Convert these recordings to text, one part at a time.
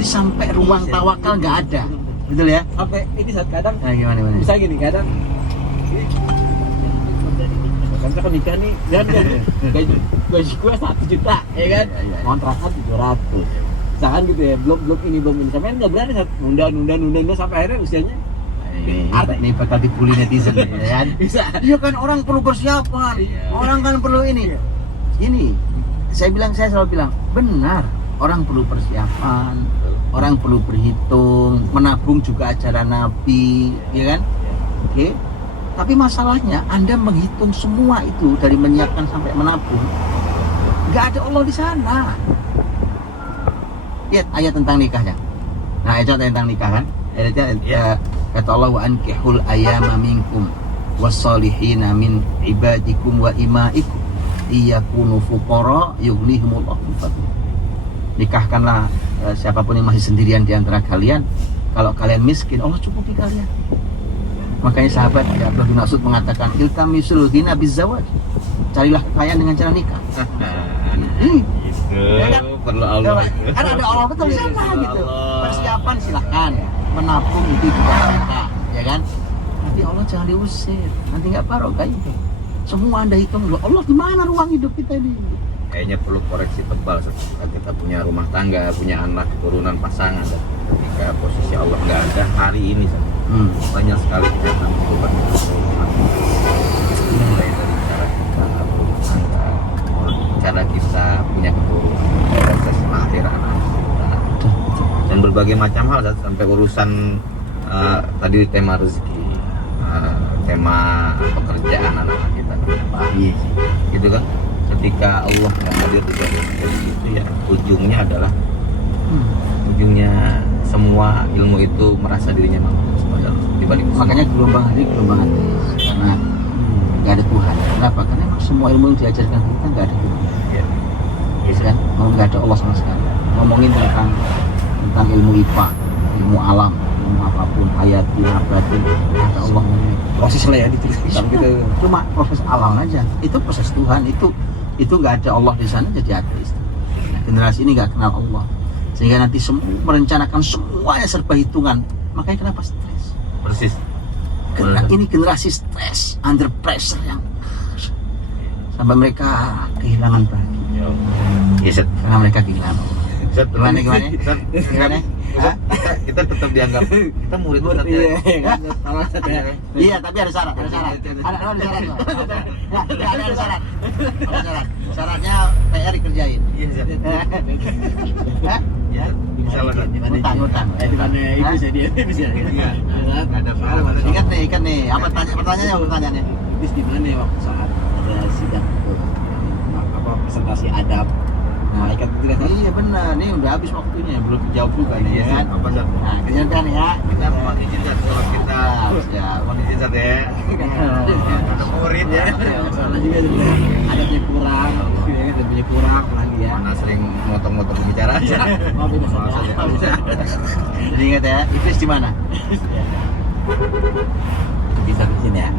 Jadi sampai ruang tawakal nggak ada, betul ya? Sampai ini saat kadang Nah, gimana? bisa gini kadang kan kita nikah nih dan gaji gue 1 juta ya kan, Iya. kontrakan 700 misalkan gitu ya, belum ini sampai nggak berani nunda sampai akhirnya usianya Ini bakal dibully netizen ya kan? bisa. Iya kan, orang perlu persiapan, orang kan perlu ini. Ini, saya selalu bilang, benar, orang perlu persiapan, orang perlu berhitung, menabung juga ajaran Nabi, ya kan? Oke. Tapi masalahnya, Anda menghitung semua itu dari menyiapkan sampai menabung, nggak ada Allah di sana. Lihat ayat tentang nikahnya. Nah, ayat tentang nikah kan? Ayatnya kata Allah, wa ankihul ayama minkum wassalihina min ibadikum wa imaikum iyakunu fuqara yughnihimullahu min fadlihi. Nikahkanlah siapapun yang masih sendirian di antara kalian. Kalau kalian miskin, Allah cukupi kalian. Makanya sahabat Abdullah bin Mas'ud mengatakan, iltamisul ghina bizawaj. Carilah kekayaan dengan cara nikah. Perlu Allah. Kan ada Allah betul di sana gitu. Persiapan silahkan, menabung itu juga mereka, ya kan? Nanti Allah jangan diusir, nanti nggak barokah itu. Semua Anda hitung dulu, Allah di mana ruang hidup kita ini? Kayaknya perlu koreksi tebal setelah kita punya rumah tangga, punya anak, keturunan, pasangan, dan ketika posisi Allah nggak ada hari ini banyak sekali kelihatan beban mulai dari cara kita berumah tangga, cara kita punya keturunan, proses melahirkan anak kita, dan berbagai macam hal, sampai urusan tadi tema rezeki, tema pekerjaan anak-anak kita, gitu kan? Ketika Allah nggak hadir di dalam itu ya, ujungnya semua ilmu itu merasa dirinya mampu dibalik. Makanya gelombang hari karena nggak ada Tuhan. Kenapa? Karena emang semua ilmu yang diajarkan kita nggak ada Tuhan. Yes, kan? Nggak ada Allah sama sekali. Ngomongin tentang ilmu IPA, ilmu alam, ilmu apapun, hayati, abadi, kata Allah proses lah ya dituliskan gitu. Cuma proses alam aja. Itu proses Tuhan. Itu nggak ada Allah di sana, jadi ateis. Nah, generasi ini nggak kenal Allah, sehingga nanti semua merencanakan semuanya serba hitungan. Makanya kenapa stres? Persis. Ini generasi stres, under pressure yang sampai mereka kehilangan bahagia. Yes, Karena mereka kehilangan Allah. Gimana? Kita tetap dianggap kita murid Ustaz ya. Iya, tapi ada syarat. Ada syarat. Syaratnya PR dikerjain. Ya, bisa lah. Utang. Di mana itu saya dia bisa. Iya. Ada Ikat nih. Apa pertanyaannya? Bis di mana waktu saat ada sidang presentasi adab. Malaikat itu kan. Iya benar, nih udah habis waktunya, belum dijawab juga nih kan. Apa Ustaz? Nah, kerjakan ya. Kita mohon izin Ustaz, kalau kita mohon izin Ustaz ya. Ada murid ya. Soalnya juga adabnya kurang, adabnya kurang lagi ya. Mana sering motong-motong pembicaraan aja. Oh beda saja. Jadi ingat ya, Iblis di mana? Bisa di sini ya.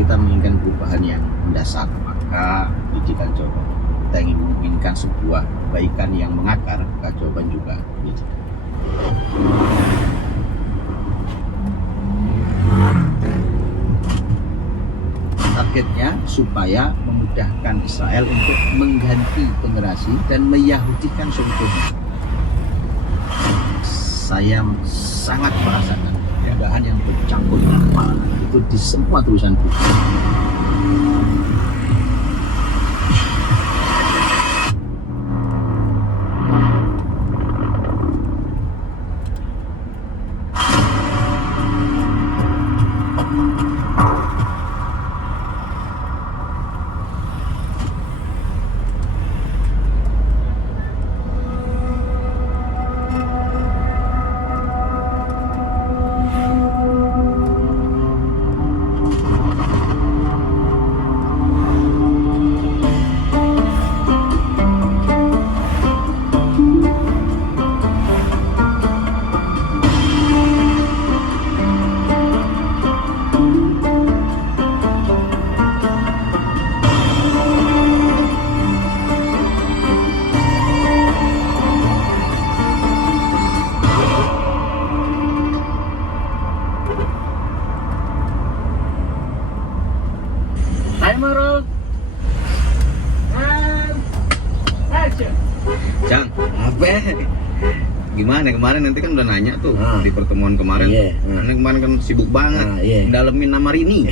Kita menginginkan perubahan yang mendasar, maka pendidikan jawaban. Kita ingin menginginkan sebuah kebaikan yang mengakar, maka jawaban juga pendidikan. Targetnya supaya memudahkan Israel untuk mengganti generasi dan meyahudikan seutuhnya. saya sangat merasakan keadaan yang bercampur tanpa itu di semua tulisan buku. Timer and action. Jang, Apa? gimana kemarin nanti kan udah nanya tuh Ah. di pertemuan kemarin. Iya. Karena kemarin kan sibuk banget Ah, iya. dalemin nama Rini.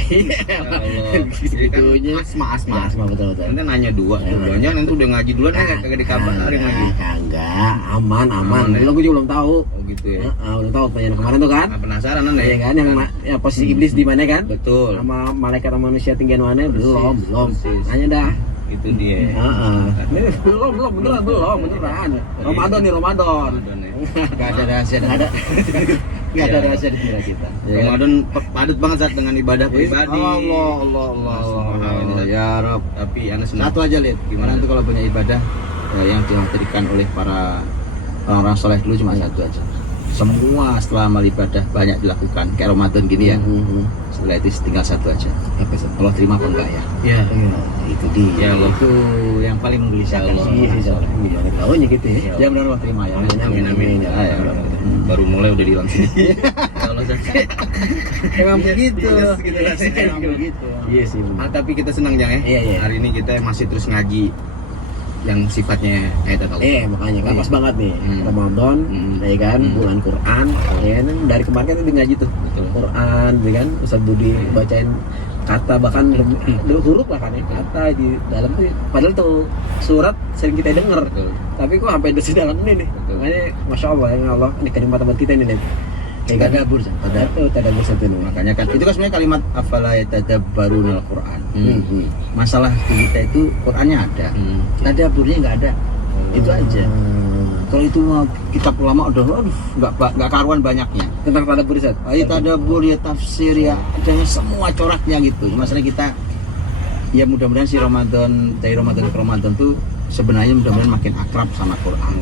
Ya Allah. Segitunya. Asma. Asma betul. Nanti nanya dua tuh. Ah. Jangan nanti udah ngaji duluan ya kagak dikabarin lagi. Kagak, aman. Aman, ya? Dulu gue juga belum tahu. Oh gitu ya. Belum tahu pertanyaan kemarin tuh kan? Nah, penasaran Anda Iya ya? kan yang ya, posisi iblis di mana kan? Betul. Sama malaikat sama manusia tinggian mana? Persis, Belum. persis. Nanya dah. Itu dia. Belum beneran. Ramadan nih Ramadan. Gak ada rahasia, Nggak ada. Gak ada rahasia di antara kita. Ya kan? Ramadan padat banget saat dengan ibadah pribadi. Allah, ya Rob. Tapi Anda senang. Satu aja lihat, Gimana? gimana tuh kalau punya ibadah yang dihadirkan oleh para orang-orang soleh dulu cuma satu aja. Semua setelah amal ibadah banyak dilakukan kayak Ramadan gini ya. Setelah itu tinggal satu aja. Apa sih? Allah terima apa enggak ya? Ya. Itu dia. Ya Allah. Itu yang paling menggelisahkan. Ya Allah. Iya sih, soalnya gimana tahunya gitu ya. Ya benar Allah terima ya. Amin amin. Ya, ya. Baru mulai udah hilang sini. Kalau saya Emang begitu. Gitu rasanya. Emang begitu. Iya sih. benar. Tapi kita senang Jang ya. Iya. Hari ini kita masih terus ngaji yang sifatnya ayat atau Makanya kan Iya. pas banget nih Hmm. Ramadan, ya kan, bulan Quran, ya kan, dari kemarin kan udah ngaji tuh Betul. Quran, ya kan, Ustaz Budi bacain kata bahkan huruf bahkan ya kata di dalam tuh, padahal tuh surat sering kita denger, Betul. tapi kok sampai di dalam ini nih, Betul. makanya masya Allah ya Allah, ini kenikmatan buat kita ini nih, kayak kan, Tadabbur, Zan. Tadabbur. tadabbur satu nih, Makanya kan itu kan sebenarnya kalimat afala yatadabbarunal Quran. Hmm. Masalah di kita itu Qurannya ada, tadabburnya nggak ada. Itu aja. Kalau itu mau kitab ulama udah aduh nggak karuan banyaknya. tentang tadabbur Ustaz. Ya tadabbur ya tafsir ya adanya semua coraknya gitu. Masalah kita ya mudah-mudahan si Ramadan dari Ramadan ke Ramadan tuh sebenarnya mudah-mudahan makin akrab sama Quran.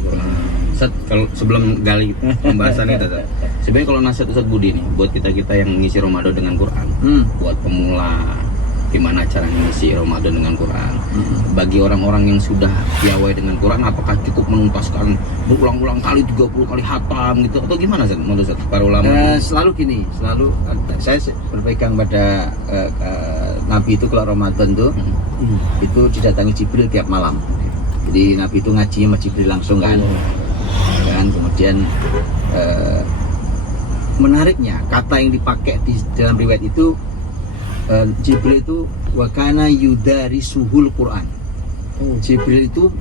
Ustaz, kalau sebelum gali pembahasan itu, Ustaz, sebenarnya kalau nasihat Ustaz Budi nih buat kita yang ngisi Ramadan dengan Quran, buat pemula, gimana cara ngisi Ramadan dengan Quran? Bagi orang-orang yang sudah piawai dengan Quran, apakah cukup menuntaskan berulang-ulang kali 30 kali hatam gitu atau gimana Ustaz? Menurut Ustaz, para ulama? Selalu gini, saya berpegang pada Nabi itu kalau Ramadan tuh itu didatangi Jibril tiap malam. Jadi Nabi itu ngajinya sama Jibril langsung kan. Kemudian menariknya kata yang dipakai di dalam riwayat itu Jibril itu wakana yudarisuhul Quran. Jibril itu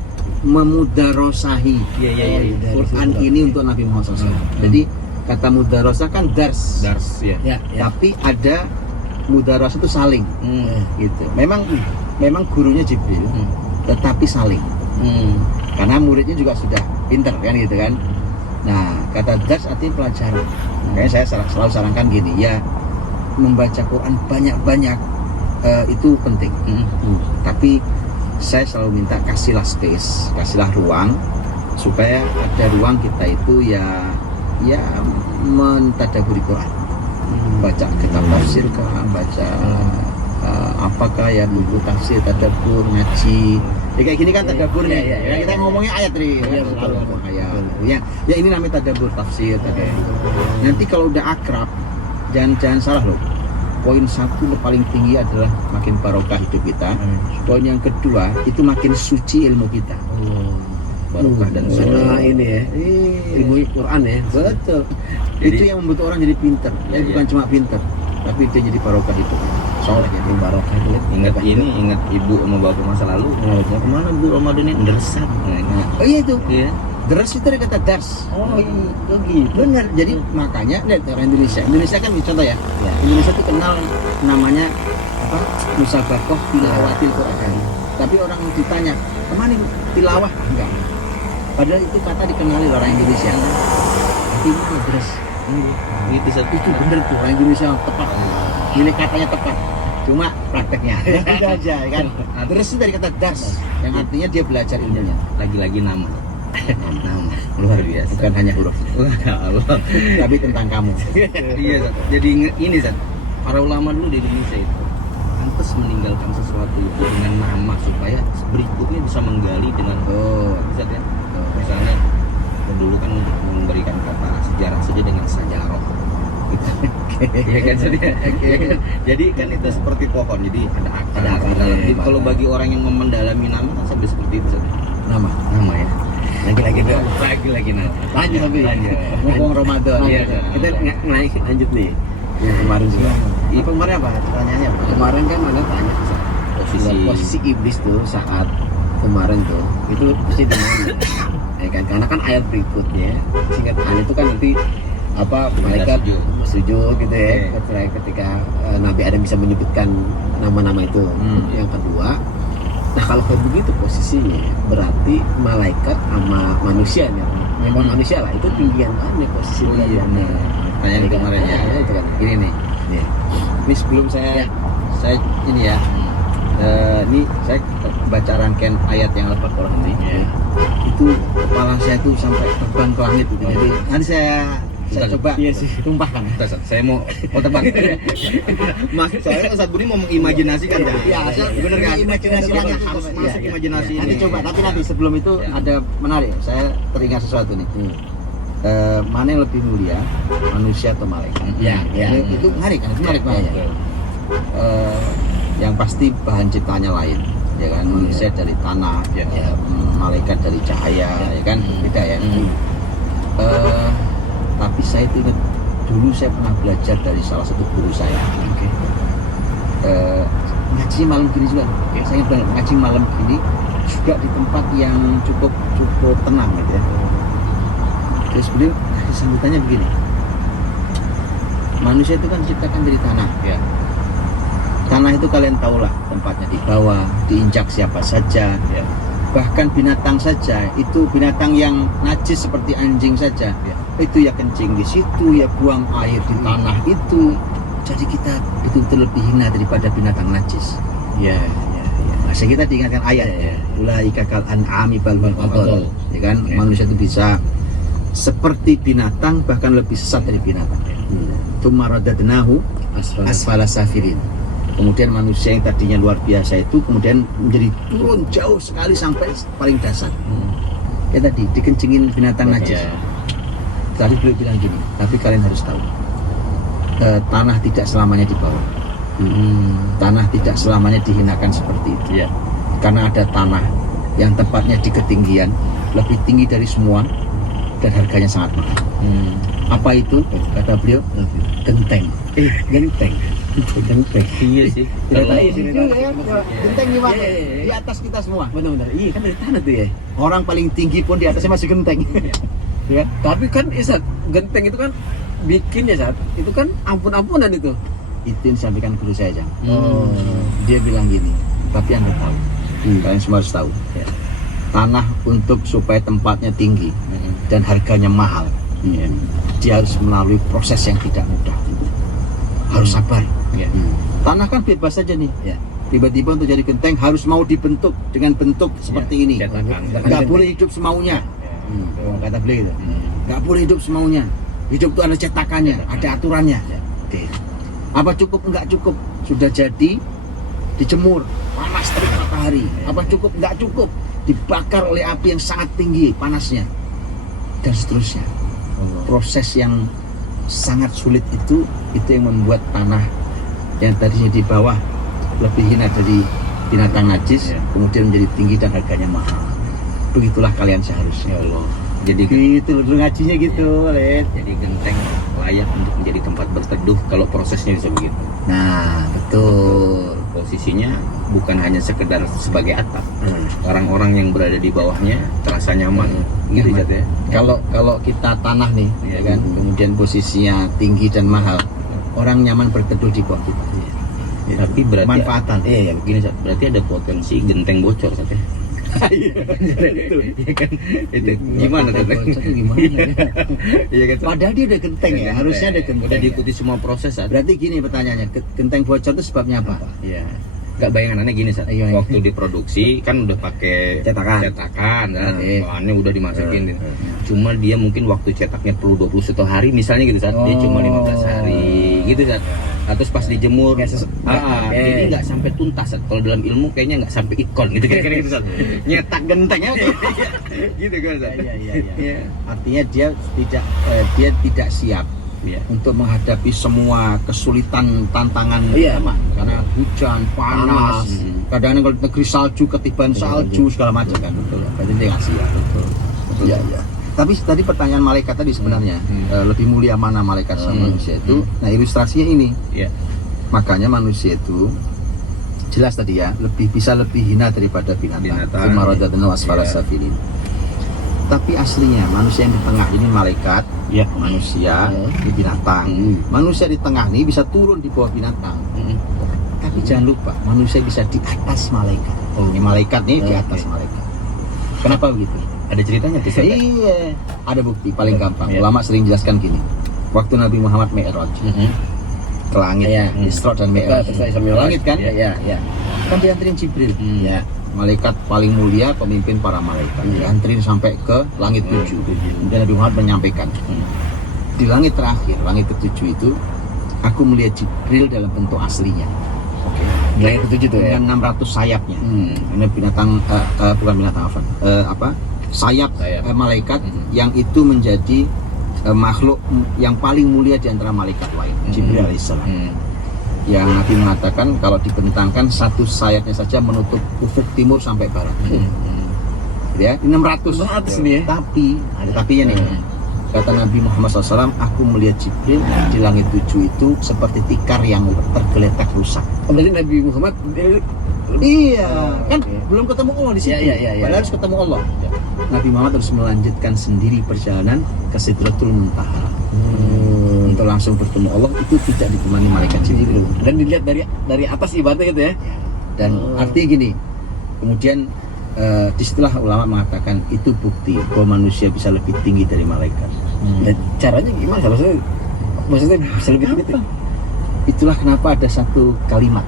memudarosahi Quran ini untuk Nabi Muhammad SAW. Jadi kata mudarosah kan dars, ya. Ya. tapi ada mudarosah itu saling, gitu. Memang gurunya Jibril, tetapi saling. Karena muridnya juga sudah pinter kan gitu kan. Nah kata dars artinya pelajaran. Makanya saya selalu sarankan gini ya, membaca Quran banyak-banyak itu penting. Tapi saya selalu minta kasihlah space, kasihlah ruang supaya ada ruang kita itu ya mentadaburi Quran. Baca kitab tafsir kah, baca apakah ya buku tafsir, tadabbur, ngaji. Ya kayak gini kan tadabbur nih. Ya, kita ngomongnya ayat nih. Selalu ngomong ayat. Ya ini namanya tadabbur tafsir, tadabbur. Nanti kalau udah akrab, jangan salah loh. Poin satu paling tinggi adalah makin barokah hidup kita. Poin yang kedua itu makin suci ilmu kita. barokah dan karena soleh. ini ya ilmu Quran ya. Betul. Jadi- Itu yang membuat orang jadi pinter. Iya, Bukan iya. cuma pinter, tapi dia jadi barokah hidup. Soleh jadi Barokah itu. Ingat ibu sama bapak masa lalu. Mau kemana Bu Ramadan ini? Dersat. Oh iya itu. Iya. Ders itu dari kata dars. Oh gitu. Benar. Jadi makanya lihat orang Indonesia. Indonesia kan contoh ya. Ya. Indonesia itu kenal namanya apa? Musabakoh tilawatil Quran. Tapi orang ditanya, kemana ini tilawah? Enggak. Padahal itu kata dikenali orang Indonesia. Tapi mana ders? Gitu Sat. Itu bener tuh orang Indonesia tepat. Milih katanya tepat. Cuma prakteknya. Itu aja ya kan. Ders itu dari kata dars yang artinya dia belajar ilmunya. Lagi-lagi nama. Nama luar biasa. Bukan hanya huruf, Wah, Allah. tapi tentang kamu. Iya Sat. Jadi ini Sat. Para ulama dulu di Indonesia itu pantas meninggalkan sesuatu itu dengan nama supaya berikutnya bisa menggali dengan Oh, Sat ya. Misalnya dulu kan untuk memberikan kata sejarah saja dengan sajarah. Iya kan Sat ya? Iya kan? Jadi kan itu seperti pohon. Jadi ada akar. Ada akarnya, dalam. Jadi ada kalau akar. bagi orang yang mendalami nama kan sampai seperti itu Sat. nama. Nama ya. Lagi-lagi tuh. Lagi nama. Lanjut tapi. Lanjut. Ngomong Ramadan. Iya, Kita naik lanjut nih. Yang kemarin juga. Itu kemarin apa? Pertanyaannya apa? Kemarin kan mana tanya posisi iblis tuh saat kemarin tuh itu pasti di mana? Ya kan karena kan ayat berikutnya singkat itu kan nanti apa malaikat sujud gitu ya ketika Nabi Adam bisa menyebutkan nama-nama itu. Yang kedua, nah kalau kayak begitu posisinya berarti malaikat sama manusia nih, bukan manusia lah itu tinggian banget posisi Oh iya, derajatnya. Pertanyaan kemarin ya. Itu kan. Gini nih. Iya. Ini sebelum saya ini ya. Ini saya baca rangkaian ayat yang lepas Quran ini. Itu kepala saya tuh sampai terbang ke langit gitu. Jadi nanti saya coba tumpahkan. Saya mau tebak. Mas, soalnya Ustaz Budi mau mengimajinasikan kan? Iya, bener kan? imajinasi Coba lagi harus Iya, masuk iya. imajinasi Nanti ini. coba, tapi nanti sebelum itu Ya. ada menarik. Saya teringat sesuatu nih. Mana yang lebih mulia, manusia atau malaikat? Ya, ya. Itu menarik kan? Itu menarik Ya, banget. ya. Yang pasti bahan ciptanya lain, ya kan? Manusia dari tanah, Ya. malaikat dari cahaya, ya kan? Beda ya. Tapi saya itu ingat dulu saya pernah belajar dari salah satu guru saya. Ngaji malam gini juga. Saya ingat banget, ngaji malam gini juga di tempat yang cukup tenang gitu ya. Terus beliau sambutannya begini. Manusia itu kan diciptakan dari tanah. Ya. Tanah itu kalian tahulah tempatnya di bawah, diinjak siapa saja. Ya. Bahkan binatang saja, itu binatang yang najis seperti anjing saja. Ya. Itu ya kencing di situ, ya buang air di tanah itu. Jadi kita betul-betul lebih hina daripada binatang najis. Ya. Masa kita diingatkan ayat Ya. ulaika kal an'ami bal hum adall. Ya kan, Ya. manusia itu bisa seperti binatang bahkan lebih sesat dari binatang. Tsumma radadnahu asfala safilin. Kemudian manusia yang tadinya luar biasa itu kemudian menjadi turun jauh sekali sampai paling dasar. Ya tadi dikencingin binatang najis. Ya. Tadi beliau bilang gini, tapi kalian harus tahu, tanah tidak selamanya di bawah. Tanah tidak selamanya dihinakan seperti itu. Ya. Karena ada tanah yang tempatnya di ketinggian lebih tinggi dari semua dan harganya sangat mahal. Apa itu? Kata beliau, genteng. Genteng. Iya sih. Tidak tahu sih. Genteng di mana? Iya, iya, iya. Di atas kita semua. Benar-benar. Iya kan dari tanah tuh ya. Orang paling tinggi pun di atasnya masih genteng. Ya. Tapi kan Isat, genteng itu kan bikin ya Sat. Itu kan ampun-ampunan itu. Itu yang disampaikan guru saya, Jang. Oh. Dia bilang gini, tapi Anda tahu, kalian semua harus tahu, Ya. tanah untuk supaya tempatnya tinggi dan harganya mahal, dia harus melalui proses yang tidak mudah. Harus sabar. Ya. Tanah kan bebas saja nih. Ya. Tiba-tiba untuk jadi genteng harus mau dibentuk dengan bentuk seperti ini. Cetakan. Nggak boleh hidup semaunya. Kata beliau gitu. Nggak boleh hidup semaunya. Hidup itu ada cetakannya, ada aturannya. Oke. Apa cukup? Nggak cukup. Sudah jadi, dijemur, panas terik matahari. Apa cukup? Nggak cukup. Dibakar oleh api yang sangat tinggi panasnya. Dan seterusnya. Proses yang sangat sulit itu yang membuat tanah yang tadinya di bawah lebih hina dari binatang najis, Ya. kemudian menjadi tinggi dan harganya mahal. begitulah kalian seharusnya. Ya Allah. Jadi Gitu dulu ngajinya gitu, Lid. jadi genteng layak untuk menjadi tempat berteduh kalau prosesnya bisa begitu. Nah, betul. Posisinya bukan hanya sekedar sebagai atap. Orang-orang yang berada di bawahnya terasa nyaman. Gitu Nyaman. Zat, ya. Kalau kita tanah nih, Iya. ya kan, kemudian posisinya tinggi dan mahal, orang nyaman berteduh di bawah kita. Gitu. Tapi berarti manfaatan. Iya, begini Zat. Berarti ada potensi genteng bocor Zat, ya. Itu. Iya kan? Itu gimana Zat? Bocor itu gimana ya? Iya kan? Zat? Padahal dia ada genteng ya, harusnya ada genteng. Udah ya. diikuti semua proses Zat. Berarti gini pertanyaannya, genteng bocor itu sebabnya apa? Iya. Gak bayangannya gini Zat. Iya. Waktu diproduksi kan udah pakai Cetakan. Zat. Iya. Bahannya udah dimasukin. Cuma dia mungkin waktu cetaknya perlu 21 hari misalnya gitu Zat. Dia cuma 15 hari gitu Zat. Terus pas dijemur, jadi nggak sampai tuntas Zat. Kalau dalam ilmu kayaknya nggak sampai ikon gitu kira-kira gitu Zat. Nyetak gentengnya tuh. Gitu kan Zat. Iya. Artinya dia tidak siap Iya. untuk menghadapi semua kesulitan tantangan Iya. sama, karena hujan panas, kadang-kadang kalau negeri salju ketiban salju segala macam kan. Betul. Berarti dia nggak siap. Betul. Iya. Tapi tadi pertanyaan malaikat tadi sebenarnya lebih mulia mana malaikat sama manusia itu? Nah ilustrasinya ini. Iya. Makanya manusia itu jelas tadi ya bisa lebih hina daripada binatang. Binatang. Tsumma radadnahu asfala Iya. safilin. Tapi aslinya manusia yang di tengah ini malaikat, Iya. manusia di binatang. Manusia di tengah ini bisa turun di bawah binatang. Tapi jangan lupa manusia bisa di atas malaikat. Ini malaikat nih di atas malaikat. Kenapa begitu? Ada ceritanya tuh Zat. Iya, ada bukti paling gampang. Iya. Ulama sering jelaskan gini. Waktu Nabi Muhammad Mi'raj ke langit, Iya. Isra dan Mi'raj. Ke Langit kan? Iya. Kan dianterin Jibril. Ya. Malaikat paling mulia, pemimpin para malaikat. Dianterin sampai ke langit 7. Kemudian Nabi Muhammad menyampaikan. Di langit terakhir, langit ke-7 itu, aku melihat Jibril dalam bentuk aslinya. Langit ke-7 tuh ya. Dengan 600 sayapnya. Ini binatang, bukan binatang sayap malaikat yang itu menjadi makhluk yang paling mulia di antara malaikat lain, Jibril alaihissalam. Yang Nabi mengatakan kalau dibentangkan satu sayapnya saja menutup ufuk timur sampai barat. Ya, 600 nih ya. Tapi ada tapinya nih. Kata Nabi Muhammad SAW, aku melihat Jibril di langit 7 itu seperti tikar yang tergeletak rusak. Berarti Nabi Muhammad Iya, kan belum ketemu Allah di situ. Iya. Padahal harus ketemu Allah. Nabi Muhammad harus melanjutkan sendiri perjalanan ke Sidratul Muntaha. Untuk langsung bertemu Allah itu tidak ditemani malaikat Jibril. dan dilihat dari atas ibaratnya gitu ya. Dan artinya gini, kemudian disitulah ulama mengatakan itu bukti bahwa manusia bisa lebih tinggi dari malaikat. Dan caranya gimana? Maksudnya bisa lebih tinggi. Itulah kenapa ada satu kalimat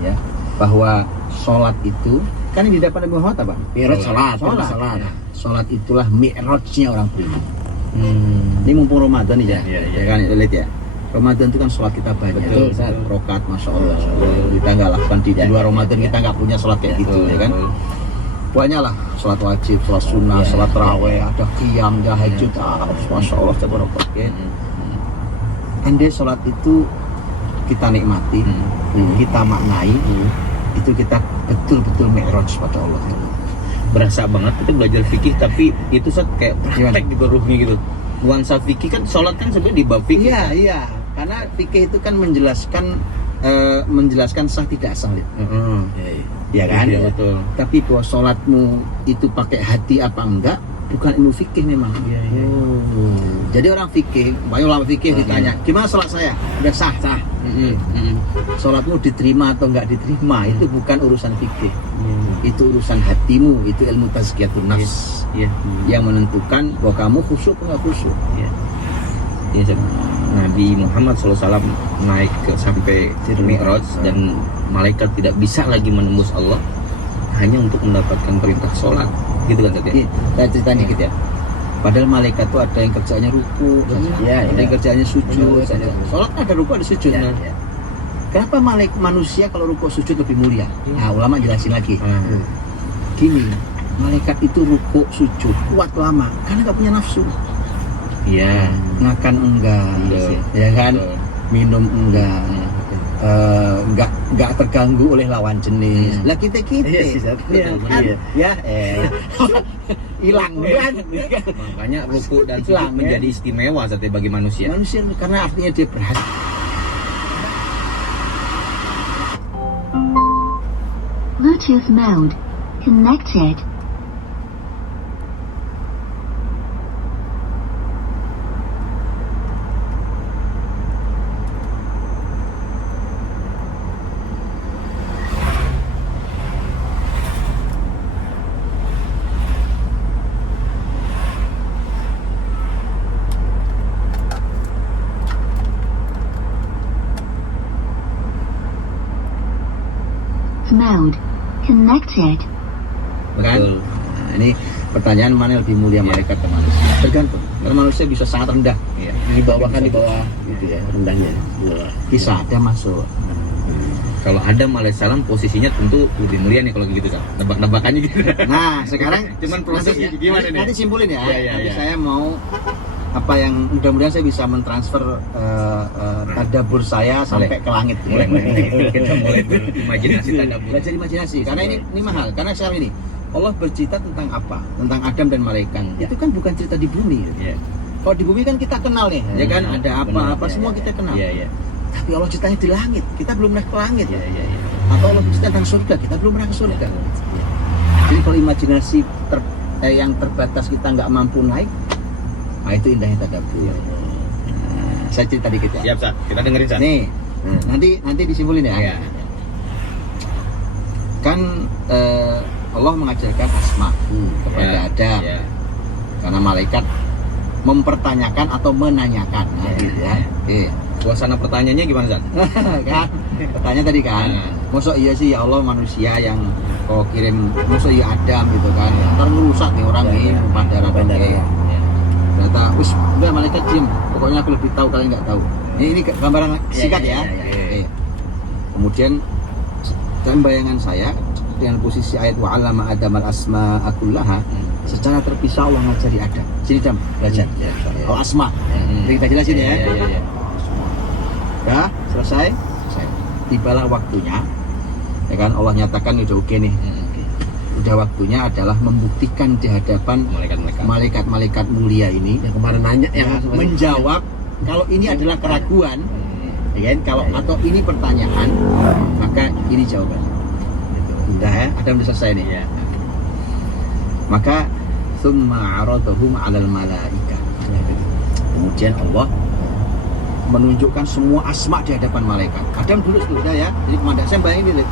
ya, bahwa sholat itu kan yang didapat Nabi Muhammad apa? Mi'raj salat. Nah, sholat itulah mi'rajnya orang beriman. Ini mumpung Ramadan nih ya, ya kan, lihat ya. Ramadan itu kan sholat kita banyak, Betul, Ustaz. rokat, masya Allah. Kita nggak lakukan di luar Ramadan, kita nggak punya sholat kayak gitu, ya kan. Banyak lah, sholat wajib, sholat sunnah, sholat taraweh, ada qiyam, tahajud, masya Allah, tabarakallah. Ya. Andai sholat itu kita nikmati, kita maknai, itu kita betul-betul mi'raj pada Allah. Berasa banget kita belajar fikih tapi itu Zat kayak praktek gitu ruhnya gitu. Nuansa fikih kan sholat kan sebenarnya di bab fikih. Iya, karena fikih itu kan menjelaskan sah tidak sah. Ya kan? Iya, betul. Tapi bahwa sholatmu itu pakai hati apa enggak, bukan ilmu fikih memang. Jadi orang fikih, banyak ulama fikih ditanya, gimana sholat saya? Udah sah. Sholatmu diterima atau enggak diterima, itu bukan urusan fikih. Itu urusan hatimu, itu ilmu tazkiyatun nafs. Yang menentukan bahwa kamu khusyuk atau enggak khusyuk. Iya, Nabi Muhammad SAW naik sampai Mi'raj dan malaikat tidak bisa lagi menembus Allah hanya untuk mendapatkan perintah sholat, gitu kan Zat ya? Saya cerita dikit ya. Padahal malaikat itu ada yang kerjanya ruku, ada yang kerjanya sujud. Sholat ada ruku ada sujud. Kenapa manusia kalau ruku sujud lebih mulia? Nah, ulama jelasin lagi. Gini, malaikat itu ruku sujud kuat lama karena nggak punya nafsu. Iya. Makan enggak, ya kan? Minum enggak. nggak terganggu oleh lawan jenis. Lah kita Iya sih, Zat. ya, kan? Iya. Ya hilang kan Makanya ruku dan sujud Islam, ya. menjadi istimewa Zat, bagi manusia. manusia karena artinya dia berhasil. Bluetooth mode connected. Mode connected. Kan? Betul. Nah, ini pertanyaan mana yang lebih mulia malaikat atau manusia? Tergantung. Karena manusia bisa sangat rendah. Iya. Di bawah gitu ya, rendahnya. Di bawah. Bisa ada masuk. Kalau Adam alaihissalam posisinya tentu lebih mulia nih kalau gitu Zat. Nebak-nebakannya gitu. Nah, sekarang Cuman prosesnya nanti- gimana nih? Nanti simpulin ya. Iya, iya, nanti iya. saya mau apa yang mudah-mudahan saya bisa mentransfer tadabbur saya sampai ke langit. Mulai kita mulai berimajinasi tadabbur. Belajar imajinasi karena ini mahal. Karena sekarang ini Allah bercerita tentang apa? Tentang Adam dan malaikat. Ya. Itu kan bukan cerita di bumi. Iya. Kalau di bumi kan kita kenal nih, ya kan? Ada apa-apa Benar. semua kita kenal. Iya, iya. Tapi Allah ceritanya di langit. Kita belum pernah ke langit. Iya, iya, iya. Atau Allah bercerita tentang surga. Kita belum pernah ke surga. Jadi kalau imajinasi yang terbatas kita nggak mampu naik, nah itu indahnya tadabbur. Nah, saya cerita dikit ya. Siap Zat, kita dengerin Zat. Nih, nanti disimpulin ya. Iya. Kan Allah mengajarkan asma kepada Iya, Adam iya. karena malaikat mempertanyakan atau menanyakan. Nah, Iya. gitu ya. Oke. Suasana pertanyaannya gimana Zat? Kan pertanyaan tadi kan, masa iya sih ya Allah manusia yang kau kirim, masa iya Adam gitu kan, ntar ngerusak nih orang nih bandara. Bandara. Ternyata wis udah malaikat diem, pokoknya aku lebih tahu kalian nggak tahu. Ini gambaran singkat ya. Oke. Kemudian dalam bayangan saya dengan posisi ayat wa 'allama Adam al-asma akullaha, secara terpisah Allah ngajari Adam. Sini Dam, belajar. Oh asma. Jadi kita jelasin ya. Iya. Udah selesai. Tibalah waktunya. Ya kan Allah nyatakan udah oke nih. Udah waktunya adalah membuktikan di hadapan Malaikat-malaikat. malaikat-malaikat mulia ini Yang kemarin nanya ya, menjawab kalau ini adalah keraguan, ya kan? Kalau atau ini pertanyaan, maka ini jawabannya. Udah ya, Adam udah selesai nih. Iya. Maka summa aradahum 'alal malaika. Kemudian Allah menunjukkan semua asma di hadapan malaikat. Adam dulu sudah ya. Jadi komandan saya bayangin ini.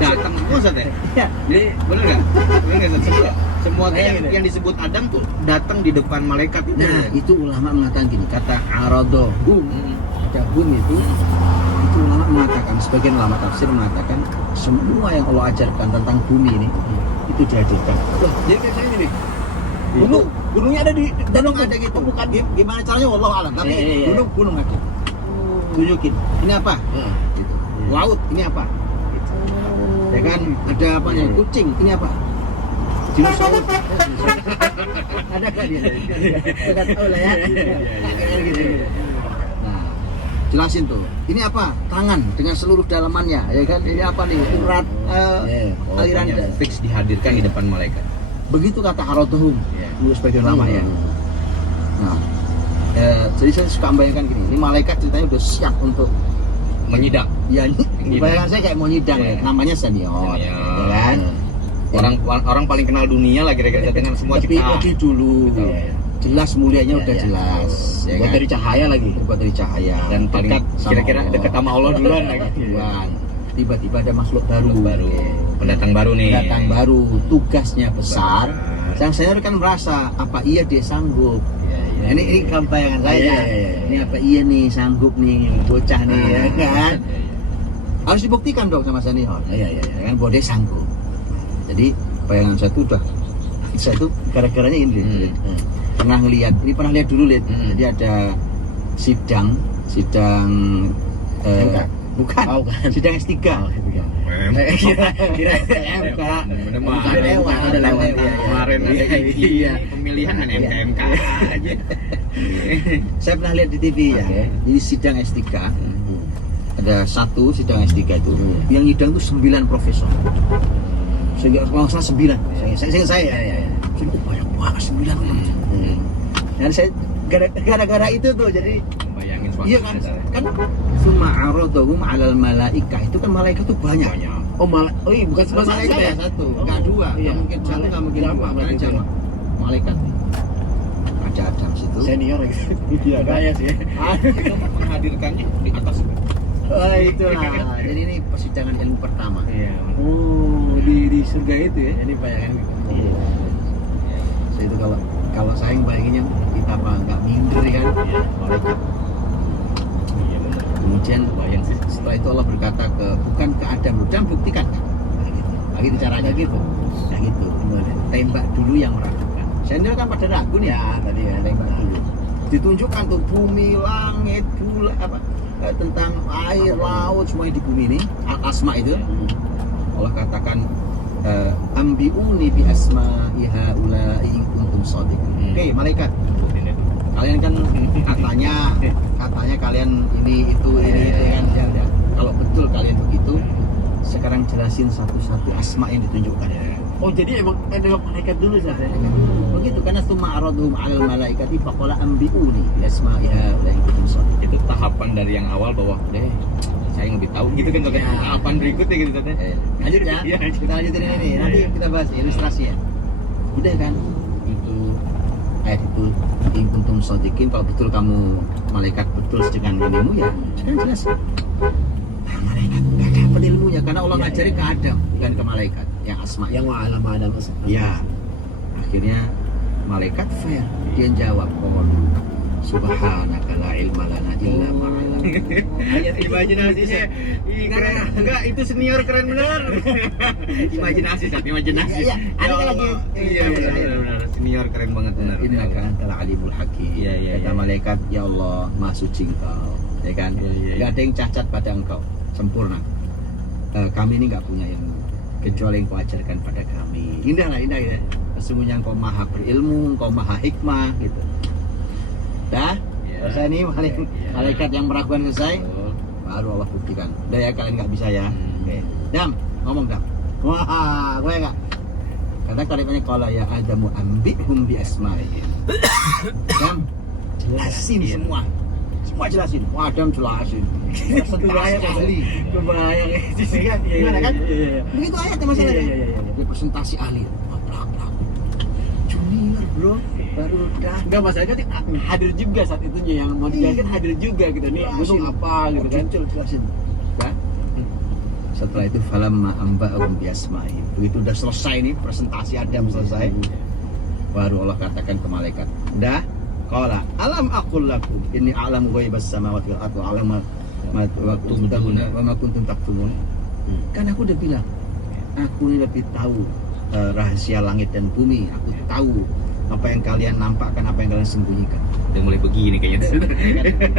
Datang semua Zat ya? Ya, Jadi bener nggak? Bener nggak Zat? Semua Kayak yang, gitu. yang disebut Adam tuh datang di depan malaikat itu. nah itu ulama mengatakan gini, kata aradahum, kata hum itu ulama mengatakan, sebagian ulama tafsir mengatakan semua yang Allah ajarkan tentang bumi ini itu dihadirkan. Loh, jadi kayak saya nih. Gunungnya ada di Gunung ada gitu. Bukan gimana caranya wallahu alam, tapi Iya. gunung ada. Tunjukin. Ini apa? Gitu. Laut, ini apa? Gitu. Ya kan? Ada apa nih? Kucing, ini apa? Dinosaurus. Ada kan dia? Sudah tahu lah ya. Gitu. Nah, jelasin tuh. Ini apa? Tangan dengan seluruh dalamannya, ya kan? Ini apa nih? Urat aliran. Pokoknya fix dihadirkan di depan malaikat. Begitu kata aradahum. Menurut sebagian ulama ya. Nah, jadi saya suka membayangkan gini, ini malaikat ceritanya udah siap untuk Menyidang. ya ini bayangan saya kayak mau nyidang Iya. ya. Namanya senior, Senior. ya kan? Orang paling kenal dunia lah kira-kira dengan semua Tapi ciptaan. lebih dulu, Gitu. jelas mulianya Iya, udah iya. jelas, ya Buat kan? dari cahaya lagi. Terbuat dari cahaya Dan paling dekat sama kira-kira Allah. dekat sama Allah duluan lagi. Duluan. Tiba-tiba ada makhluk baru, Pendatang baru nih. pendatang baru, tugasnya besar. Besar. Sang senior kan merasa apa iya dia sanggup. Nah, ini kan bayangan saya. Iya. Ini apa iya nih sanggup nih bocah nih, ya kan? Harus dibuktikan dong sama senior. Iya. Ya kan bahwa dia sanggup. Jadi bayangan saya tuh udah, saya tuh gara-garanya ini Lid. Pernah ngeliat, ini pernah lihat dulu Lid. Jadi ada sidang MK? bukan, Oh, bukan. sidang S3. Kira MK. Bukan lewat, ada lewat. Kemarin ada Iya. pemilihan kan MK aja. Saya pernah lihat di TV ya. Oke. Jadi sidang S3. ada satu sidang S3 itu yang nyidang tuh 9 profesor. Sehingga kalau nggak salah 9. Saya ya. Jadi banyak banget 9 orang. Dan saya gara-gara itu tuh jadi Bayangin suasana. iya kan summa aradhum 'alal malaikah, itu kan malaikat tuh banyak. Oh iya, bukan cuma Malaikat saya ya satu, enggak dua, Iya. enggak mungkin satu, enggak mungkin Jamak dua, berarti kan jamak. Malaikat. Ada Adam situ. senior gitu. Iya, kayak sih. Itu menghadirkannya di atas. Oh, itulah. Jadi ini persidangan ilmu pertama. Iya. Oh, di surga itu ya. Ini bayangan gitu. Iya. So, itu kalau saya bayanginnya kita apa enggak minder kan? Iya, malaikat. Iya benar. Kemudian Bayang sih. setelah itu Allah berkata bukan ke Adam, Adam buktikan. Nah, gitu caranya gitu. Nah gitu. Tembak dulu yang meragukan. Senior kan pada ragu nih. Ya, tadi ya. Tembak dulu. Ditunjukkan tuh bumi, langit, bulan tentang air, laut, semuanya di bumi ini. Asma itu. Allah katakan ambiuni bi asma'i haula'i in kuntum shadiqin. Oke, malaikat. Kalian kan katanya kalian ini itu kan ya udah. Kalau betul kalian begitu, sekarang jelasin satu-satu asma yang ditunjukkan. Oh, jadi emang malaikat dulu saya. Begitu karena summa aradhum 'alal malaikati faqala ambiuni bi asma'i haula'i in kuntum shadiqin. Itu tahapan dari yang awal bahwa saya yang lebih tahu gitu kan Tete. Tahapan berikutnya gitu Tete. Lanjut ya. Iya, lanjut. Kita lanjutin ini. Nanti kita bahas ilustrasinya. Udah kan? Itu ayat itu in kuntum shadiqin, kalau betul kamu malaikat betul dengan ilmu ya sekarang jelas. Nah, malaikat nggak dapat ilmunya karena Allah ngajari ke Adam bukan ke malaikat yang asma. Yang wa'alam Adam. Ya. Akhirnya malaikat fair, dia jawab subhanaka la ilma lana illa ma 'allamtana. Ayat imajinasinya. Enggak, itu senior keren bener. Imajinasi, imajinasi. Iya, ada kan lagi. Iya, benar. Senior keren banget benar. Innaka antal alimul hakim. Iya, Kata malaikat, ya Allah, Maha suci Engkau. Ya kan? Iya. Enggak ada yang cacat pada Engkau, sempurna. Kami ini enggak punya ilmu kecuali yang Kau ajarkan pada kami. Indah ya. Sesungguhnya Engkau Maha berilmu, Engkau Maha hikmah gitu. Dah, Iya. selesai nih malaikat yang meragukan selesai. Betul. Baru Allah buktikan. Udah ya, kalian nggak bisa ya. Oke. Dam, ngomong Dam. Wah, gue nggak. Kata kalimatnya kalau ya Adamu ambihum bi asma'ihim. Dam, jelasin semua. Semua jelasin. Wah, Adam jelasin. Presentasi ahli. Kebayang Iya, gimana kan? Iya. Begitu ayatnya masalahnya. Iya. Dia presentasi ahli. Wah, pelaku. Junior, bro. Baru dah. Enggak, masalah kan hadir juga saat itunya yang mau dijelaskan hadir juga gitu nih. Butuh apa gitu kan. Jelasin. Ya. Setelah itu falamma amba'ahum bi asma'ihim. Begitu udah selesai nih presentasi Adam selesai. Baru Allah katakan ke malaikat, "Dah, qala alam aqul lakum inni a'lamu ghaibas samawati wal ardi wa a'lamu ma tubduna wa ma kuntum taktumun." Kan aku udah bilang, aku ini lebih tahu rahasia langit dan bumi. Aku tahu apa yang kalian nampakkan, apa yang kalian sembunyikan. Udah mulai begini kayaknya.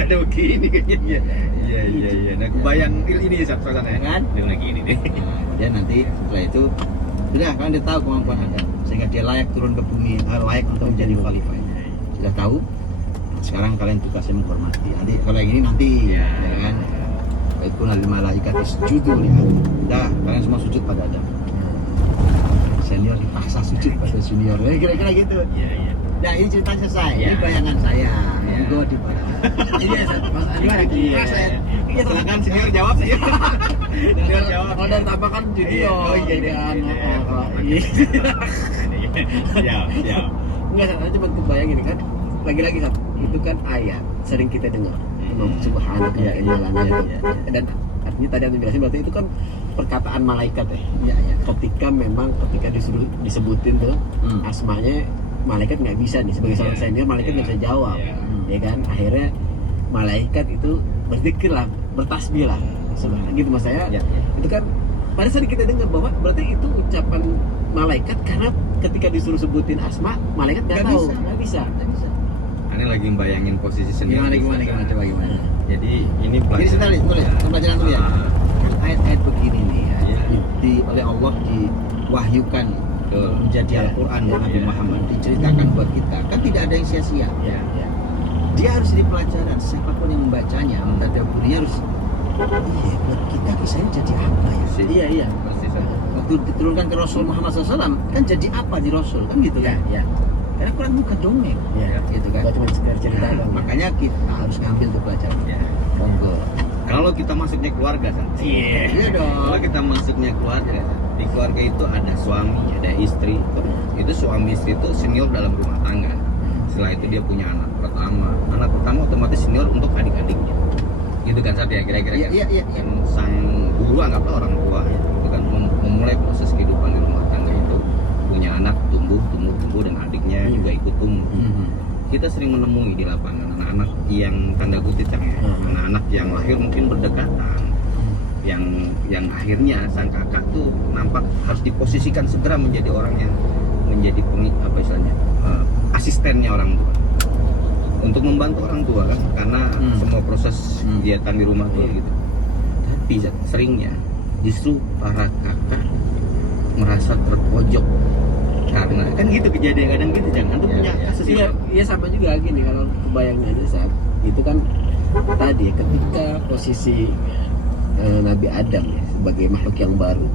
Ada begini kayaknya. Iya. Nah, kebayang ini suasana ya Kan? Dia mulai gini deh. Dia nanti setelah itu sudah kalian udah tahu kemampuan Anda sehingga dia layak turun ke bumi, layak untuk menjadi khalifah. Sudah tahu? Sekarang kalian tugasnya menghormati. Nanti kalau yang ini nanti Ya. ya kan. Itu lil malaikat isjudu li Adam. Dah, kalian semua sujud pada Adam. Senior dipaksa sujud pada junior. Kira-kira gitu. Iya. Nah, ini cerita selesai. Ya. Ini bayangan saya. Ya. Monggo dibahas. Iya, Mas Andi Iya. Silakan senior jawab sih. Senior jawab. Oh, dan tambahkan junior. Oh, iya. kan. Ya. Enggak, saya cuma kebayang ini kan. Lagi-lagi Sat, itu kan ayat sering kita dengar. Subhanaka la ilma lana itu. Dan artinya tadi Anda jelasin berarti itu kan perkataan malaikat ya. Iya. Ketika disuruh disebutin tuh asmanya, malaikat nggak bisa nih sebagai seorang Iya. senior, malaikat nggak bisa jawab. Iya. Ya kan, akhirnya malaikat itu berzikir lah, bertasbih lah, gitu mas saya. Iya. Itu kan pada saat kita dengar bahwa berarti itu ucapan malaikat karena ketika disuruh sebutin asma, malaikat nggak tahu, nggak bisa. Aneh lagi bayangin posisi senior. Gimana? Coba gimana? Jadi ini Jadi sebentar, boleh pelajaran dulu ya. Ah. Kan ayat-ayat begini nih ya, Iya. oleh Allah diwahyukan Betul. menjadi Iya. Al-Quran dan Nabi Iya. Muhammad diceritakan buat kita. Kan tidak ada yang sia-sia. Ya. Dia harus jadi pelajaran. Siapapun yang membacanya, mentadabburinya harus iya buat kita kisahnya jadi apa ya? Iya, iya. Pasti saja. Waktu diturunkan ke Rasul Muhammad SAW kan jadi apa di Rasul kan gitu Iya, kan? iya. Karena Quran bukan dongeng, Iya. gitu kan? Gak cuma sekedar cerita Nah, doang. makanya kita harus ngambil tuh pelajaran. Ya. Monggo. Kalau kita masuknya keluarga, San. Iya dong. Kalau kita masuknya keluarga, di keluarga itu ada suami, ada istri. Itu suami istri itu senior dalam rumah tangga. Setelah itu dia punya anak pertama. Anak pertama otomatis senior untuk adik-adiknya. Gitu kan Sat ya kira-kira. Iya, kan? iya, iya. Dan sang guru anggaplah orang tua itu kan memulai proses kehidupan di rumah tangga itu punya anak tumbuh dan adiknya juga ikut tumbuh. Kita sering menemui di lapangan anak-anak yang tanda kutip ya, anak-anak yang lahir mungkin berdekatan, yang akhirnya sang kakak tuh nampak harus diposisikan segera menjadi orang yang menjadi apa istilahnya asistennya orang tua untuk membantu orang tua kan, karena semua proses kegiatan di rumah tuh gitu. Tapi Zat, seringnya justru para kakak merasa terpojok karena kan gitu kejadian kadang gitu, jangan tuh punya kasus Iya, iya sama juga gini kalau kebayangnya aja saat itu kan tadi ketika posisi Nabi Adam ya, sebagai makhluk yang baru,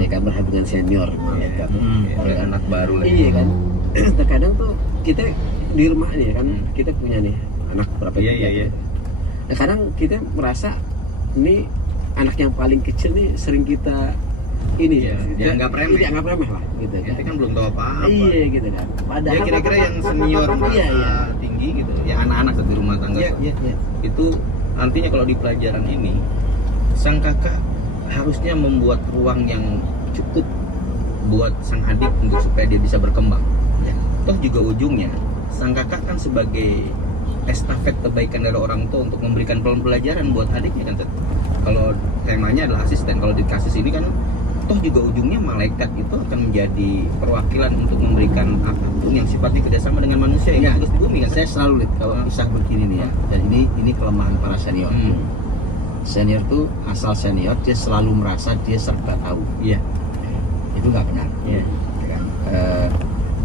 ya kan berhadapan dengan senior malaikat. Oleh anak baru lagi. Iya kan. Terkadang tuh kita di rumah nih kan kita punya nih anak berapa Iya, tiga. iya, iya. Nah, kadang kita merasa ini anak yang paling kecil nih sering kita ini Iya, dianggap remeh. dianggap remeh lah gitu kan. Kita kan belum tahu apa-apa. Iya gitu kan. Ya Padahal kira-kira yang senior merasa Iya, iya. tinggi gitu, ya anak-anak di rumah tangga Iya, iya, iya. itu nantinya kalau di pelajaran ini sang kakak harusnya membuat ruang yang cukup buat sang adik untuk supaya dia bisa berkembang. Ya. Toh juga ujungnya sang kakak kan sebagai estafet kebaikan dari orang tua untuk memberikan pelajaran buat adiknya kan. Kalau temanya adalah asisten, kalau di kasus ini kan toh juga ujungnya malaikat itu akan menjadi perwakilan untuk memberikan apapun yang sifatnya kerjasama dengan manusia yang Ya. terus di bumi kan. Saya selalu lihat kalau kisah begini nih ya. Dan ini kelemahan para senior. Senior tuh asal senior dia selalu merasa dia serba tahu. Iya. Itu nggak benar. Iya. Ya kan?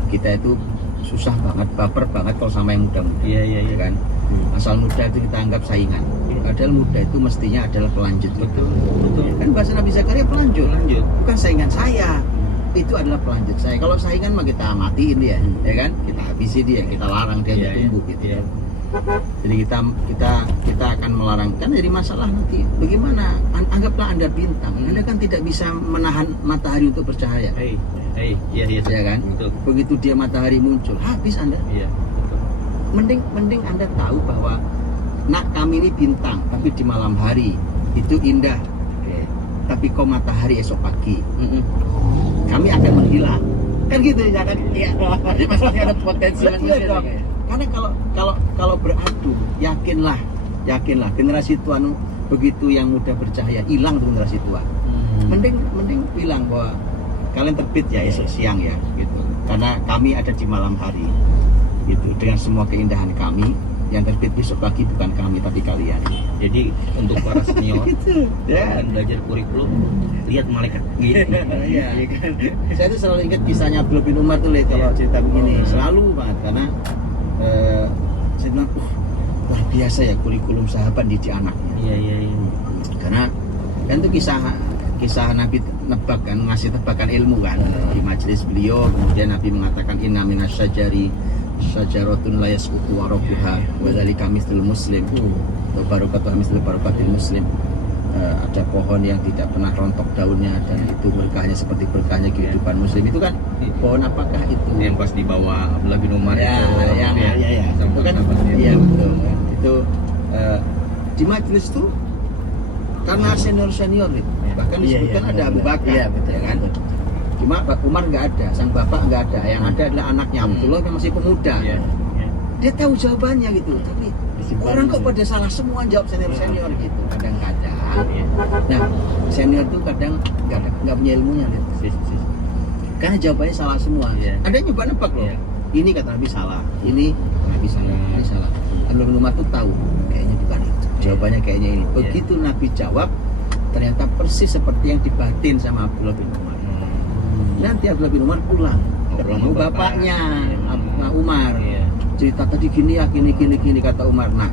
Kita itu susah banget, baper banget kalau sama yang muda-muda. Iya, iya, Ya iya. kan? Asal muda itu kita anggap saingan. Padahal muda itu mestinya adalah pelanjut. Betul, betul. Kan bahasa Nabi Zakaria pelanjut. Lanjut. Bukan saingan saya. Itu adalah pelanjut saya. Kalau saingan mah kita matiin dia, ya kan? Kita habisi dia, kita larang dia untuk tumbuh gitu. Iya. Jadi kita akan melarang, kan jadi masalah nanti. Bagaimana? Anggaplah Anda bintang. Anda kan tidak bisa menahan matahari untuk bercahaya. Hei, iya, iya. Ya kan? Betul. Begitu dia matahari muncul, habis Anda. Iya. Mending Anda tahu bahwa nak kami ini bintang, tapi di malam hari itu indah. Tapi kau matahari esok pagi, kami akan menghilang. Kan gitu ya kan? Iya. Jadi masih ada potensi Iya manusia dong. kayak. Karena kalau beradu, yakinlah generasi tua begitu yang muda bercahaya hilang tuh generasi tua. Mending bilang bahwa kalian terbit ya esok siang ya gitu. Karena kami ada di malam hari. Gitu dengan semua keindahan kami, yang terbit besok pagi bukan kami tapi kalian. Jadi untuk para senior Gitu. Ya. dan belajar kurikulum, lihat malaikat. Gitu. Iya. Saya tuh selalu ingat kisahnya Abdullah bin Umar tuh lihat kalau cerita begini, selalu banget karena saya bilang, luar biasa ya kurikulum sahabat didik anaknya. Iya. Karena kan itu kisah Nabi nebak kan, ngasih tebakan ilmu kan di majelis beliau. Kemudian Nabi mengatakan inna minasyajari syajaratun la yasqutu waraquha wa dzalika mithlul muslim wa barakatuha mithlul barakatil muslim. Ada pohon yang tidak pernah rontok daunnya dan itu berkahnya seperti berkahnya kehidupan muslim. Itu kan pohon apakah itu? Yang pas di bawah Abdullah bin Umar Ya, itu, ya. Sampai Itu kan, sahabatnya. iya betul kan. Itu di majelis itu karena senior itu. Bahkan disebutkan ada Abu Bakar, Iya, betul. ya kan? Cuma Umar nggak ada, sang bapak nggak ada. Yang ada adalah anaknya Abdullah yang masih pemuda. Iya. Dia tahu jawabannya gitu, tapi Disimpan orang kok gitu. pada salah semua jawab senior gitu. Kadang-kadang. Iya. Nah, senior tuh kadang nggak punya ilmunya gitu. Karena jawabannya salah semua. Iya. Ada yang nyoba nebak loh. Iya. Ini kata Nabi salah, ini Nabi salah, ini salah. Abdullah bin Umar tuh tahu, kayaknya bukan itu. Jawabannya kayaknya ini. Begitu Nabi jawab, ternyata persis seperti yang dibatin sama Abdullah bin Umar. Nanti Abdullah bin Umar pulang, ketemu bapaknya, Umar. Iya. Cerita tadi gini ya, gini kata Umar. Nah,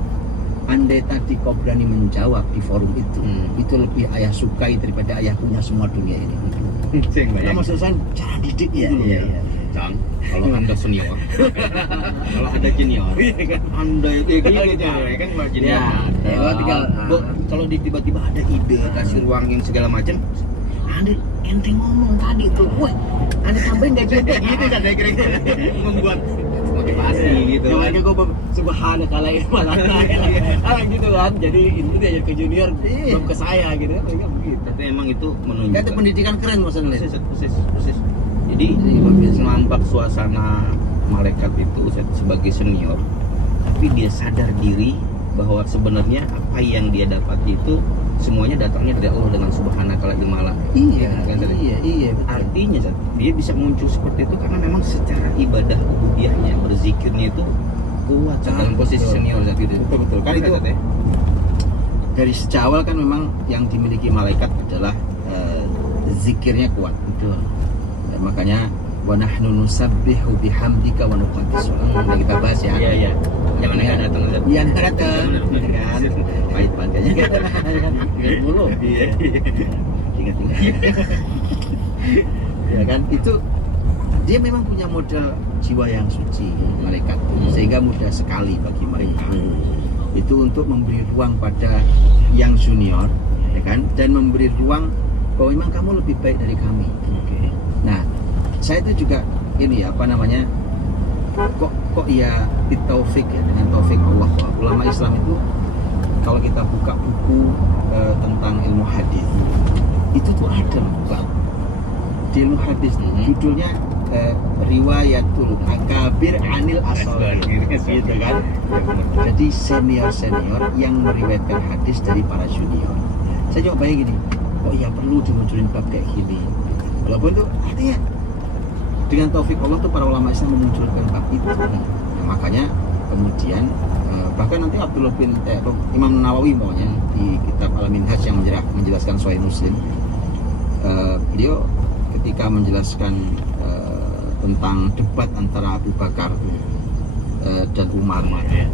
andai tadi kau berani menjawab di forum itu lebih ayah sukai daripada ayah punya semua dunia ini. Nah, maksud saya cara didik itu loh. Cang, kalau anda senior, kalau anda junior, anda itu gitu ya kan kalau junior. Kalau tiba-tiba ada ide kasih ruang yang segala macam, anda ente ngomong tadi tuh, woi, anda tambahin nggak gitu kan kira-kira membuat motivasi gitu. Makanya gue subhanallah malah gitu kan. Jadi itu dia ke junior belum ke saya gitu kan. Mereka begitu. Tapi emang itu Itu menunjukkan pendidikan keren maksudnya. persis. Jadi nampak suasana malaikat itu sebagai senior, tapi dia sadar diri bahwa sebenarnya apa yang dia dapat itu semuanya datangnya dari Allah dengan subhanakala ilmalah. Iya, betul. Artinya dia bisa muncul seperti itu karena memang secara ibadah ubudiyahnya, berzikirnya itu kuat dalam posisi senior saat itu. Betul. Kan itu dari sejak awal kan memang yang dimiliki malaikat adalah zikirnya kuat. Betul. Dan makanya wa nahnu nusabbihu bihamdika wa nuqaddisu lak. Nah, kita bahas ya. Iya. Jangan enggak datang. Iya, enggak datang. Kan pahit bangetnya. Ingat mulu. Iya. Ingat. Ya kan itu dia memang punya modal jiwa yang suci malaikat sehingga mudah sekali bagi mereka itu untuk memberi ruang pada yang junior ya kan dan memberi ruang bahwa memang kamu lebih baik dari kami. Nah, saya itu juga ini ya apa namanya kok ya bitaufik ya dengan taufik Allah. Ulama Islam itu kalau kita buka buku tentang ilmu hadis itu tuh ada bab di ilmu hadis judulnya riwayatul akabir anil asal gitu kan. Jadi senior yang meriwayatkan hadis dari para junior. Saya coba bayangin gini, kok ya perlu dimunculin bab kayak gini. Walaupun tuh artinya dengan taufik Allah tuh para ulama Islam memunculkan bab itu. Nah, makanya kemudian bahkan nanti Abdullah bin Imam Nawawi pokoknya di kitab Al-Minhaj yang menjelaskan Sahih Muslim, beliau ketika menjelaskan tentang debat antara Abu Bakar dan Umar,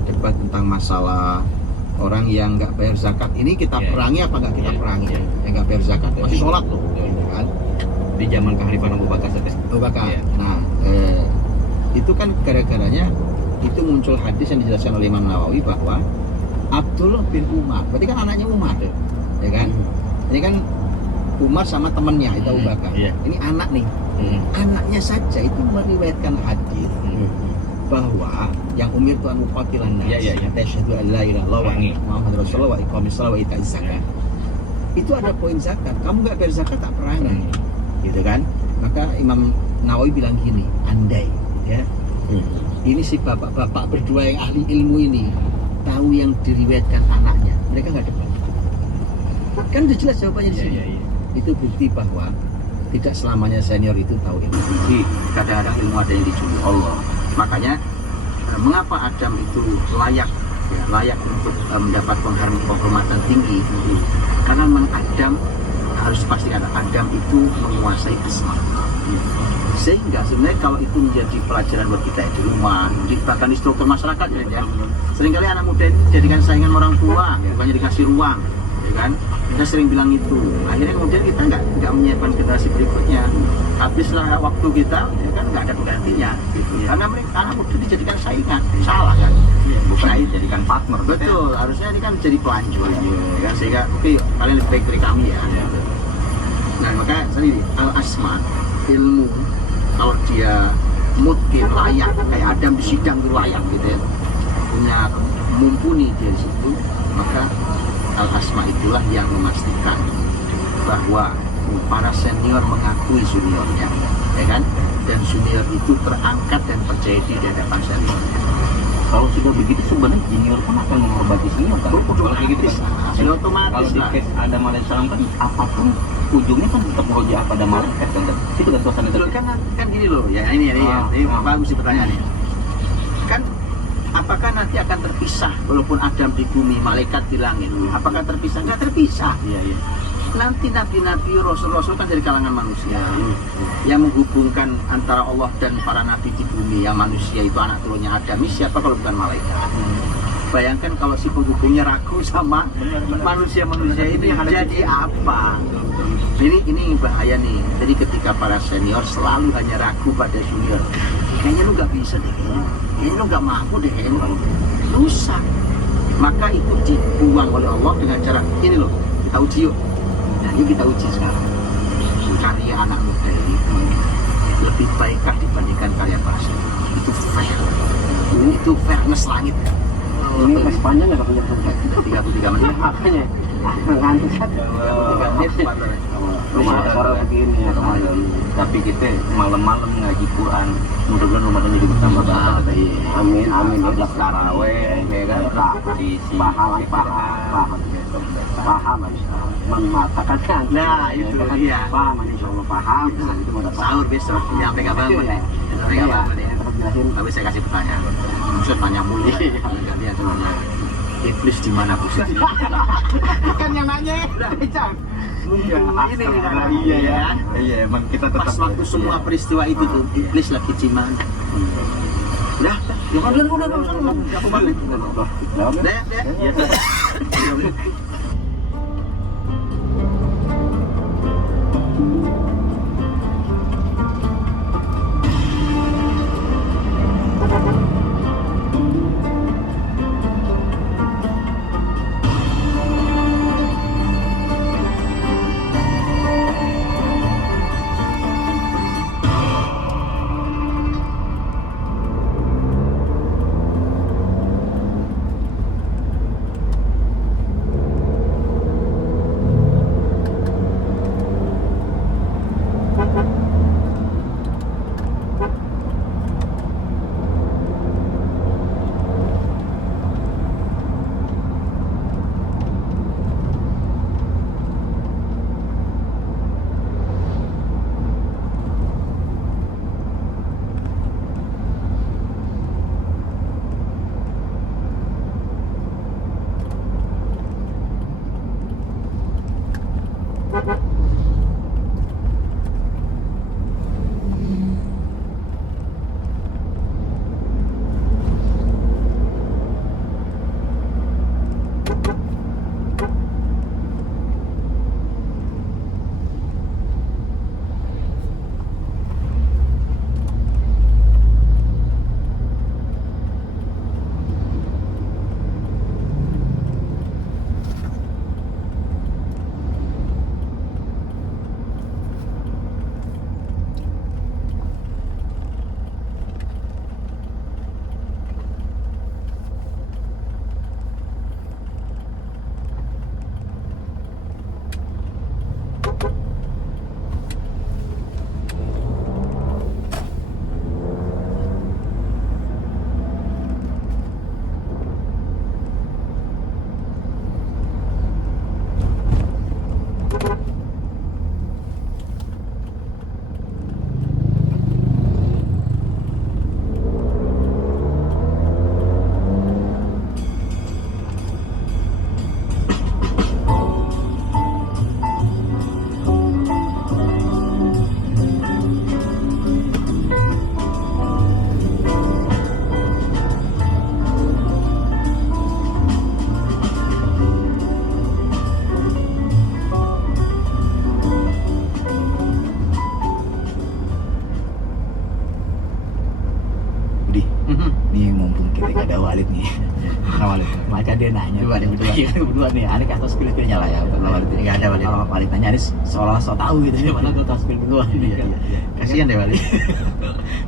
debat tentang masalah orang yang nggak bayar zakat ini kita perangi apa nggak kita perangi? Yang nggak bayar zakat masih sholat loh, kan? Di zaman kehalifan Abu Bakar. Nah, itu kan gara-garanya itu muncul hadis yang dijelaskan oleh Imam Nawawi bahwa Abdullah bin Umar, berarti kan anaknya Umar, ya kan? Ini kan Umar sama temennya itu Abu Bakar. Ini anak nih, anaknya saja itu meriwayatkan hadis bahwa yang umir Tuhan uqatilan nas, asyhadu an la ilaha illallah wa Muhammadur Rasulullah wa iqamis shalah wa ita'iz zakat. Itu ada poin zakat. Kamu nggak bayar zakat tak perangi, gitu kan? Maka Imam Nawawi bilang gini, andai, ya, ini si bapak-bapak berdua yang ahli ilmu ini tahu yang diriwayatkan anaknya, mereka nggak debat. Kan udah jelas jawabannya di sini. Itu bukti bahwa tidak selamanya senior itu tahu ilmu. Jadi kadang-kadang ilmu ada yang dicuri Allah. Makanya mengapa Adam itu layak untuk mendapat penghormatan tinggi? Karena memang Adam harus pastikan Adam itu menguasai asma. Sehingga sebenarnya kalau itu menjadi pelajaran buat kita di rumah, bahkan di struktur masyarakat ya. Seringkali anak muda itu dijadikan saingan orang tua, bukannya dikasih ruang, ya kan? Kita sering bilang itu. Akhirnya kemudian kita nggak menyiapkan generasi berikutnya. Habislah waktu kita, ya kan nggak ada penggantinya. Gitu. Karena mereka anak muda dijadikan saingan, salah kan? Bukan dijadikan partner. Betul. Harusnya ini kan jadi pelanjur, ya kan? Sehingga oke, kalian lebih baik dari kami ya. Nah maka sendiri al-asma ilmu kalau dia mungkin layak kayak Adam di sidang itu layak gitu ya, punya mumpuni dia di situ, maka al-asma itulah yang memastikan bahwa para senior mengakui juniornya, ya kan? Dan junior itu terangkat dan percaya diri di hadapan senior. Kalau sudah begitu sebenarnya junior pun akan menghormati senior kan? Kalau gitu sudah otomatis. Kalau di case Adam alaihissalam kan apapun ujungnya kan tetap merujuk pada malaikat kan? Itu kan suasana itu kan gini loh ya ini bagus sih pertanyaannya. Kan apakah nanti akan terpisah walaupun Adam di bumi, malaikat di langit? Apakah terpisah? Nggak terpisah. Iya. Nanti nabi-nabi, rasul-rasul kan dari kalangan manusia. Yang menghubungkan antara Allah dan para nabi di bumi yang manusia itu anak turunnya Adam. Siapa kalau bukan malaikat? Bayangkan kalau si penghubungnya ragu sama manusia-manusia ini jadi apa? Ini bahaya nih. Jadi ketika para senior selalu hanya ragu pada junior, kayaknya lu nggak bisa deh, kayaknya lu nggak mampu deh, kayaknya lu rusak. Maka itu dibuang oleh Allah dengan cara ini loh, kita uji yuk. Nah, yuk kita uji sekarang. Karya anak muda ini lebih baikkah dibandingkan karya para senior? Itu fair. Itu fairness langit. Ini pas panjang nggak punya tempat? 33 menit. Makanya ngantuk kan. 33 menit. Rumah sore begini ya Ramadan. Tapi kita malam-malam ngaji Quran, mudah-mudahan Ramadan jadi bertambah banget. Amin amin. Habis taraweh, ya kan? Paham mematahkan kan. Nah, itu dia. Paham insya Allah paham. Nah, itu mau dapat Sahur besok, sampai nggak bangun ya. Sampai nggak bangun ya. tetap jelasin. Tapi saya kasih pertanyaan. Maksud tanya mulu. Kalau nggak lihat semuanya. Iblis di mana posisi? Kan yang nanya. Nah, Cang. Ini Iya ya. Iya, emang kita tetap pas waktu semua peristiwa itu tuh, iblis lagi di mana? Udah, ya kan udah, aku balik. Udah ya. Iya. Nih mumpung kita gak ada Walid nih. Walid. Maka dia nanya Berdua nih, berdua. Iya, berdua nih, aneh ke atas skill nyala ya. Walid nggak ada Walid. Kalau Walid nanya ini seolah so tahu gitu ya, padahal gue tahu skill berdua ini kan. Kasihan deh Walid.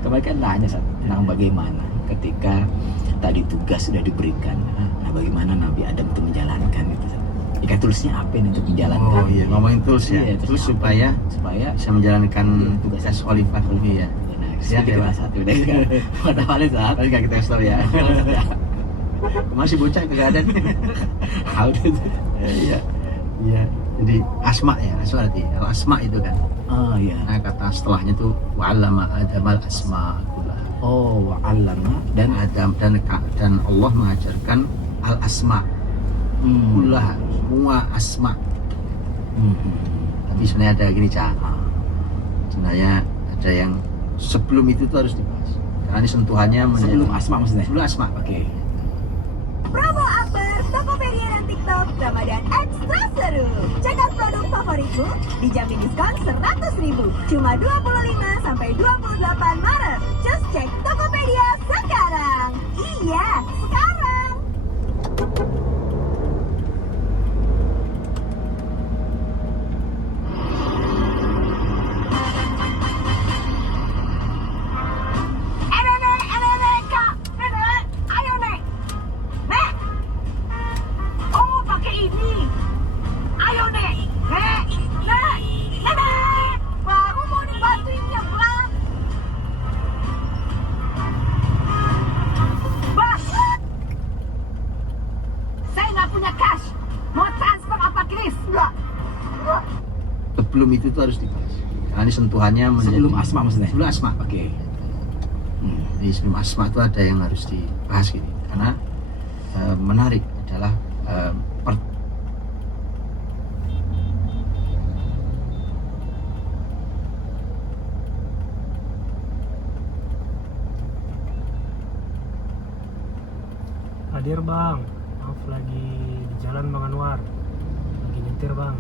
Kemarin kan nanya tentang bagaimana ketika tadi tugas sudah diberikan. Nah, bagaimana Nabi Adam itu menjalankan gitu. Ikan tulisnya apa ini untuk menjalankan? Oh iya, ngomongin tools ya. Iya, Tools supaya supaya bisa menjalankan tugas tugas khalifah ya. siap Siap, kita Pak. satu deh. Pada Walid saat Tapi nggak kita kasih tahu ya. Masih bocah kagak ada. Iya. Iya. Jadi asma ya, asma berarti. Al asma itu kan. Oh iya. Nah, kata setelahnya tuh wa'allama adamal asma kullah. Oh, wa'allama dan Adam dan Allah mengajarkan al asma kullah, semua asma. Tapi sebenarnya ada gini cara. Sebenarnya ada yang sebelum itu tuh harus dibahas. Karena ini sentuhannya sebelum asma maksudnya. sebelum asma. Oke. Berapa laptop Ramadan ekstra seru. Check out produk favoritmu, dijamin diskon 100.000. Cuma 25 sampai 28 Maret. Just cek Tokopedia sekarang. Iya, sekarang. Nenek, Kak. Nenek, ayo, Nek. Nek. Oh, pakai ini. Ayo, Nek. Nek. Nek. Nenek. Baru mau dibantuin nyebrang. Bas. Saya nggak punya cash. Mau transfer apa, Chris? Enggak. Sebelum itu tuh harus dibahas. Karena ini sentuhannya Sebelum asma maksudnya? Sebelum asma. Oke. Di sebelum asma itu ada yang harus dibahas gini. Karena menarik adalah Hadir bang, maaf lagi di jalan Bang Anwar, lagi nyetir bang.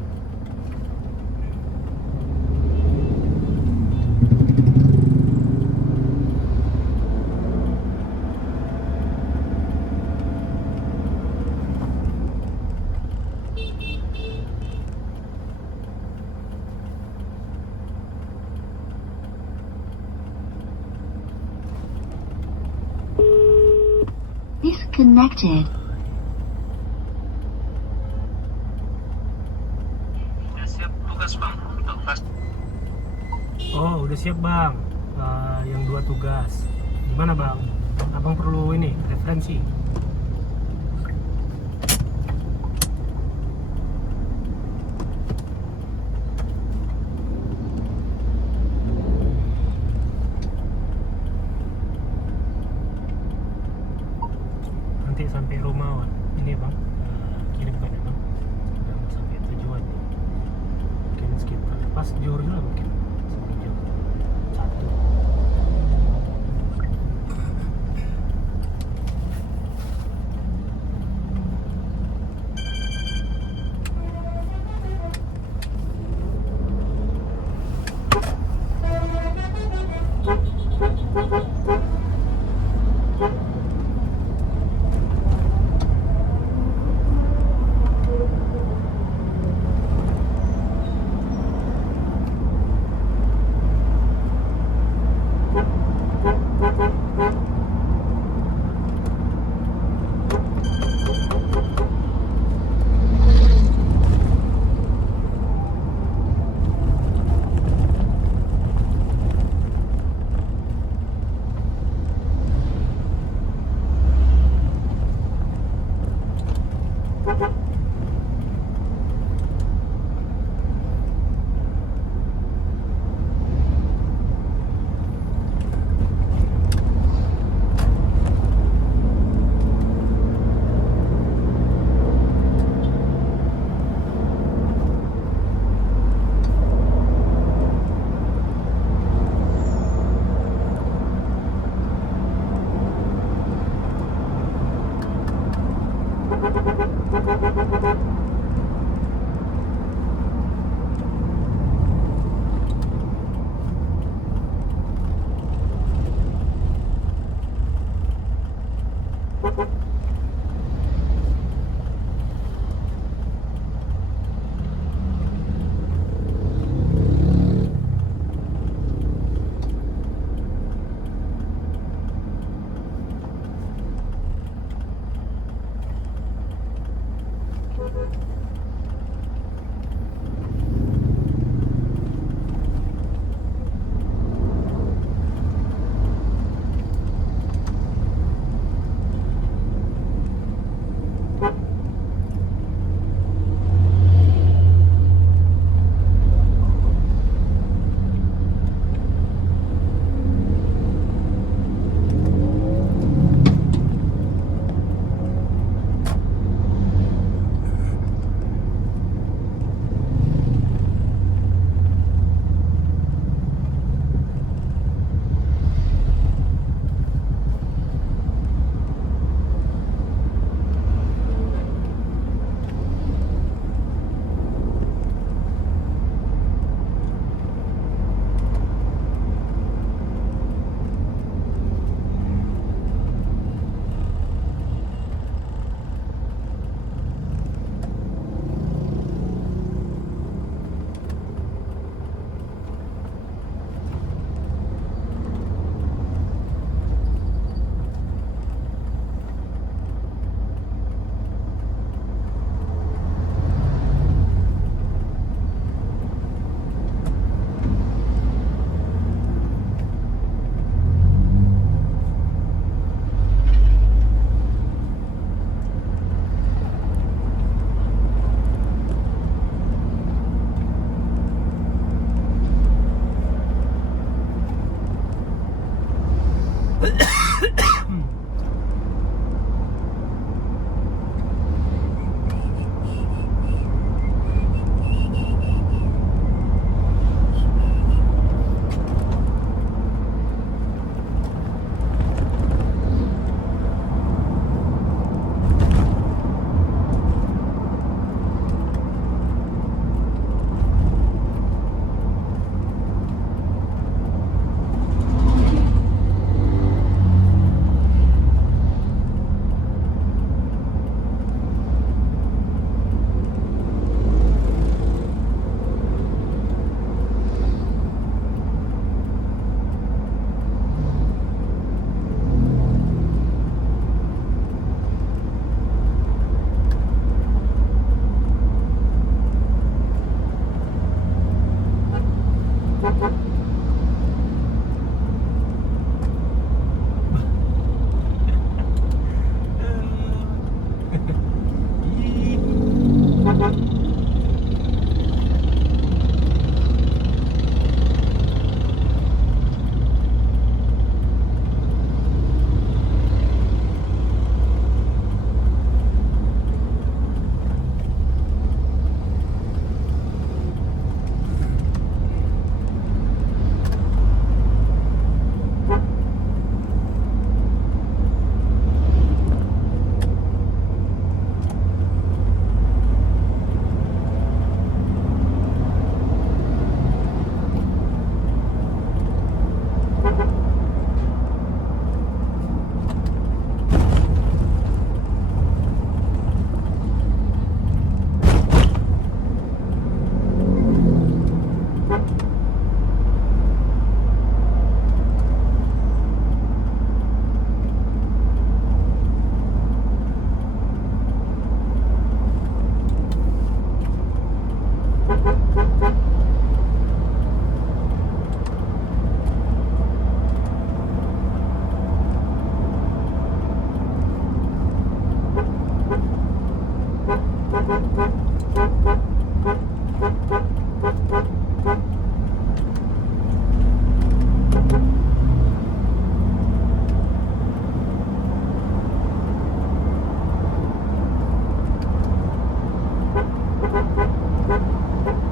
Disconnected. Oh udah siap bang, yang 2 tugas. Gimana bang? Abang perlu ini referensi. Nanti sampai rumah ini bang, kirimkan ya bang. Udah mau sampai tujuan nih. Mungkin sekitar pas Johor lah mungkin. Sampai Johor. 1.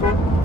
Thank you.